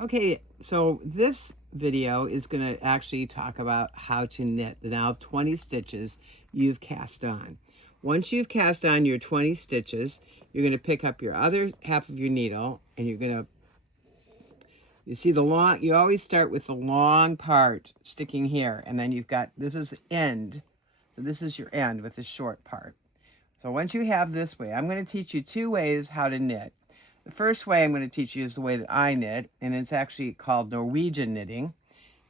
Okay, so this video is going to actually talk about how to knit the now 20 stitches you've cast on. Once you've cast on your 20 stitches, you're going to pick up your other half of your needle and you're going to, you see the long, you always start with the long part sticking here, and then you've got, this is the end. So this is your end with the short part. So once you have this way, I'm going to teach you two ways how to knit. The first way I'm going to teach you is the way that I knit, and it's actually called Norwegian knitting.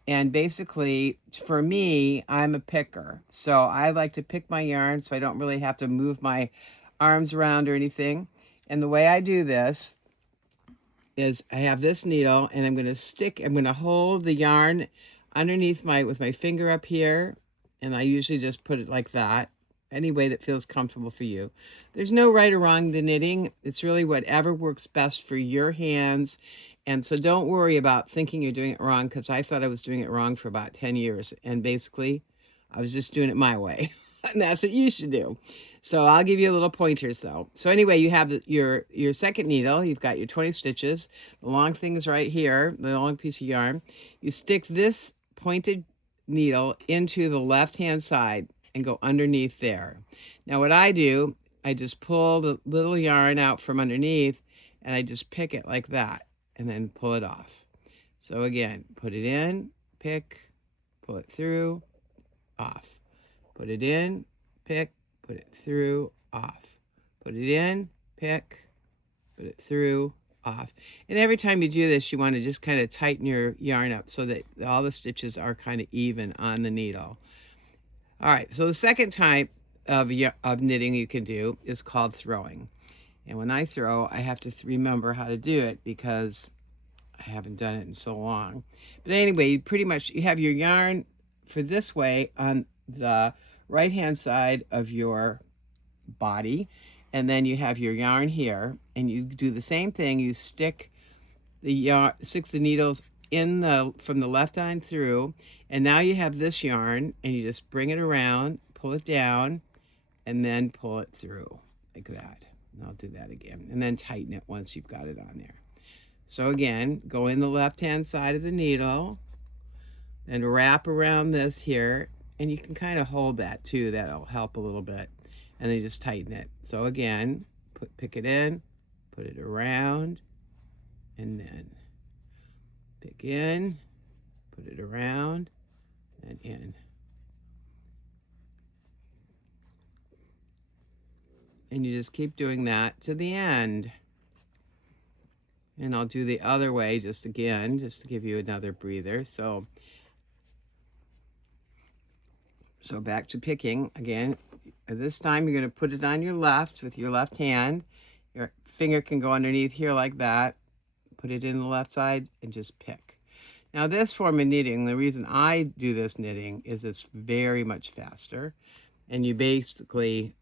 And basically, for me, I'm a picker. So I like to pick my yarn so I don't really have to move my arms around or anything. And the way I do this is I have this needle and I'm going to hold the yarn underneath with my finger up here. And I usually just put it like that, any way that feels comfortable for you. There's no right or wrong to knitting. It's really whatever works best for your hands. And so don't worry about thinking you're doing it wrong, because I thought I was doing it wrong for about 10 years. And basically, I was just doing it my way. And that's what you should do. So I'll give you a little pointers though. So anyway, you have your second needle. You've got your 20 stitches. The long thing is right here, the long piece of yarn. You stick this pointed needle into the left-hand side and go underneath there. Now what I do, I just pull the little yarn out from underneath and I just pick it like that and then pull it off. So again, put it in, pick, pull it through, off. Put it in, pick, put it through, off. Put it in, pick, put it through, off. And every time you do this, you want to just kind of tighten your yarn up so that all the stitches are kind of even on the needle. All right, so the second type of knitting you can do is called throwing. And when I throw, I have to remember how to do it because I haven't done it in so long. But anyway, pretty much you have your yarn for this way on the right-hand side of your body, and then you have your yarn here, and you do the same thing. You stick the needles in from the left end through, and now you have this yarn, and you just bring it around, pull it down, and then pull it through like that. And I'll do that again, and then tighten it once you've got it on there. So again, go in the left-hand side of the needle and wrap around this here, and you can kind of hold that too. That'll help a little bit. And then just tighten it. So again, pick it in, put it around, and then pick in, put it around, and in. And you just keep doing that to the end. And I'll do the other way just again, just to give you another breather. So back to picking again. This time you're going to put it on your left with your left hand. Your finger can go underneath here like that. Put it in the left side and just pick. Now this form of knitting, the reason I do this knitting is it's very much faster. And you basically,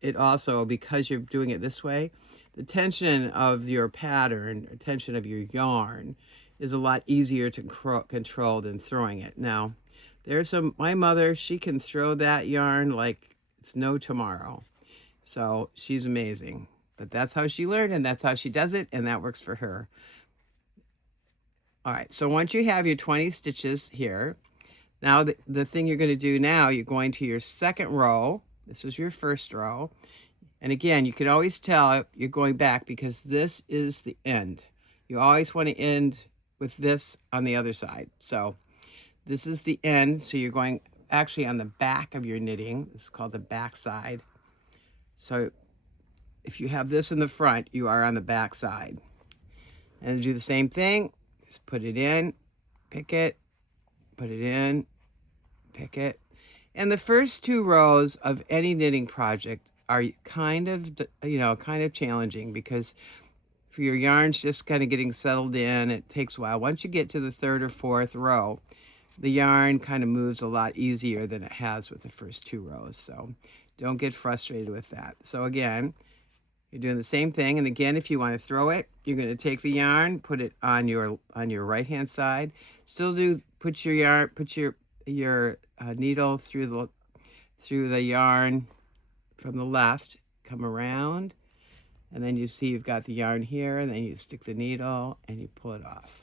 it also, because you're doing it this way, the tension of your pattern, or tension of your yarn, is a lot easier to control than throwing it. Now, my mother, she can throw that yarn like it's no tomorrow. So she's amazing. But that's how she learned, and that's how she does it, and that works for her. All right, so once you have your 20 stitches here, now the thing you're going to do now, you're going to your second row. This is your first row. And again, you can always tell you're going back because this is the end. You always want to end with this on the other side. So this is the end. So you're going actually on the back of your knitting. This is called the back side. So if you have this in the front, you are on the back side. And do the same thing. Just put it in, pick it, put it in, pick it. And the first two rows of any knitting project are kind of challenging because for your yarn's just kind of getting settled in. It takes a while. Once you get to the third or fourth row, the yarn kind of moves a lot easier than it has with the first two rows. So don't get frustrated with that. So again, you're doing the same thing. And again, if you want to throw it, you're going to take the yarn, put it on your right-hand side. Still put your needle through the yarn from the left, come around, and then you see you've got the yarn here, and then you stick the needle and you pull it off.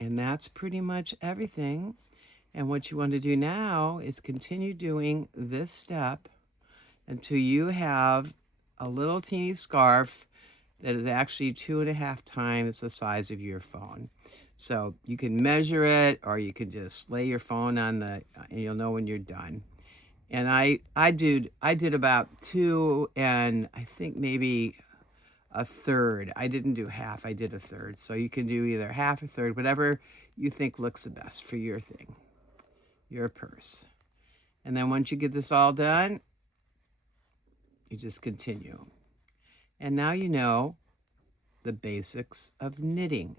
And that's pretty much everything. And what you want to do now is continue doing this step until you have a little teeny scarf that is actually 2.5 times the size of your phone. So you can measure it, or you can just lay your phone on the, and you'll know when you're done. And I did about 2 and I think maybe a third. I didn't do half, I did a third. So you can do either half or third, whatever you think looks the best for your thing, your purse. And then once you get this all done, you just continue. And now you know the basics of knitting.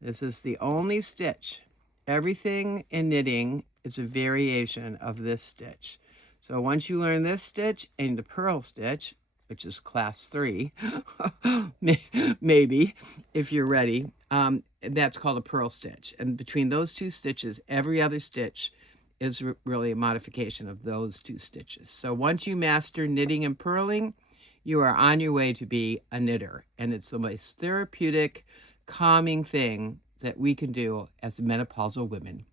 This is the only stitch. Everything in knitting is a variation of this stitch. So once you learn this stitch and the purl stitch, which is class 3, maybe, if you're ready, that's called a purl stitch. And between those 2 stitches, every other stitch is really a modification of those 2 stitches. So once you master knitting and purling, you are on your way to be a knitter. And it's the most therapeutic, calming thing that we can do as menopausal women.